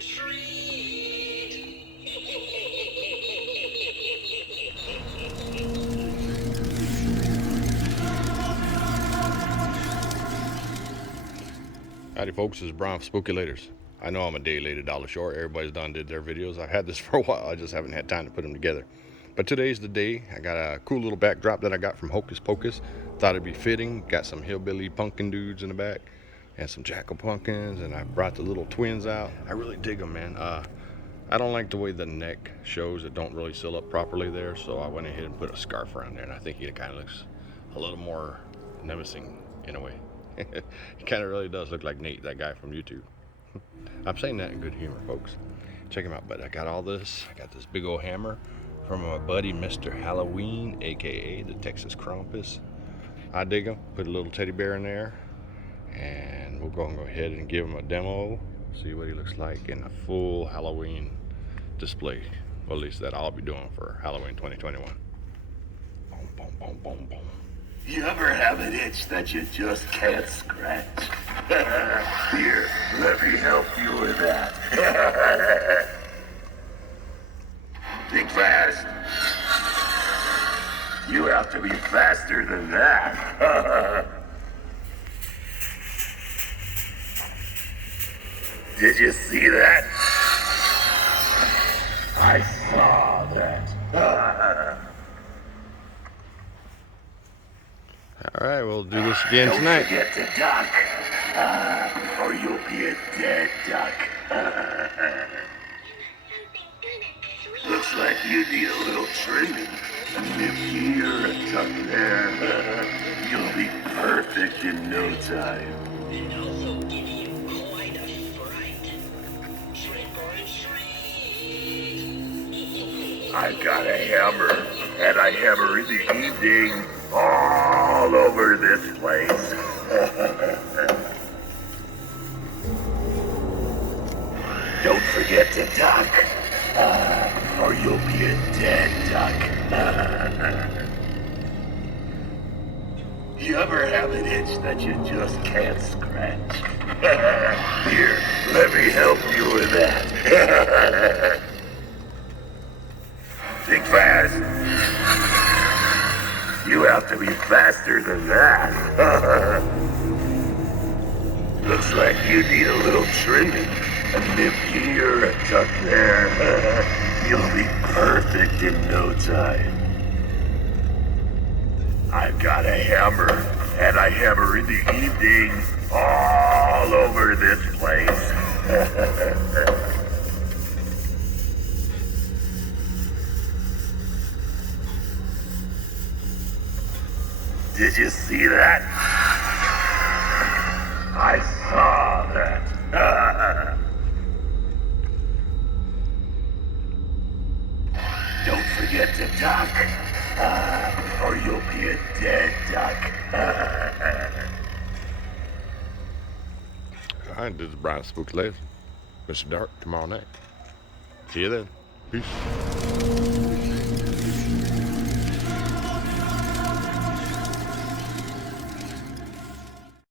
and shriek. Howdy folks, this is Brian from spookyoulaterz. I know I'm a day late, $1 short. Everybody's done did their videos. I've had this for a while, I just haven't had time to put them together. But today's the day. I got a cool little backdrop that I got from Hocus Pocus. Thought it'd be fitting. Got some hillbilly pumpkin dudes in the back and some jack-o'-pumpkins, and I brought the little twins out. I really dig them, man. I don't like the way the neck shows. It don't really seal up properly there, so I went ahead and put a scarf around there, and I think it kind of looks a little more menacing in a way. It kind of really does look like Nate, that guy from YouTube. I'm saying that in good humor, folks. Check him out. But I got all this. I got this big old hammer from my buddy Mr. Halloween, aka the Texas Krampus. I dig him. Put a little teddy bear in there, and we'll go ahead and give him a demo. See what he looks like in a full Halloween display. Well, at least that I'll be doing for Halloween 2021. Boom, boom, boom, boom, boom. You ever have an itch that you just can't scratch? Here, let me help you with that. Think fast. You have to be faster than that. Did you see that? I saw that. All right, we'll do this again tonight. Don't forget to duck, or you'll be a dead duck. Looks like you need a little trimming. A nip here, a tuck there. You'll be perfect in no time. And also give you quite a fright. Trick or treat. I've got a hammer, and I hammer in the evening all over this place. Don't forget to duck, or you'll be a dead duck. You ever have an itch that you just can't scratch? Here, let me help you with that. Think fast. You have to be faster than that. Looks like you need a little trimming. A nip here, a tuck there. You'll be perfect in no time. I've got a hammer, and I hammer in the evening all over this place. Did you see that? I saw that. Don't forget to duck, or you'll be a dead duck. All right, this is Brian spookyoulaterz. Mr. Dark tomorrow night. See you then. Peace.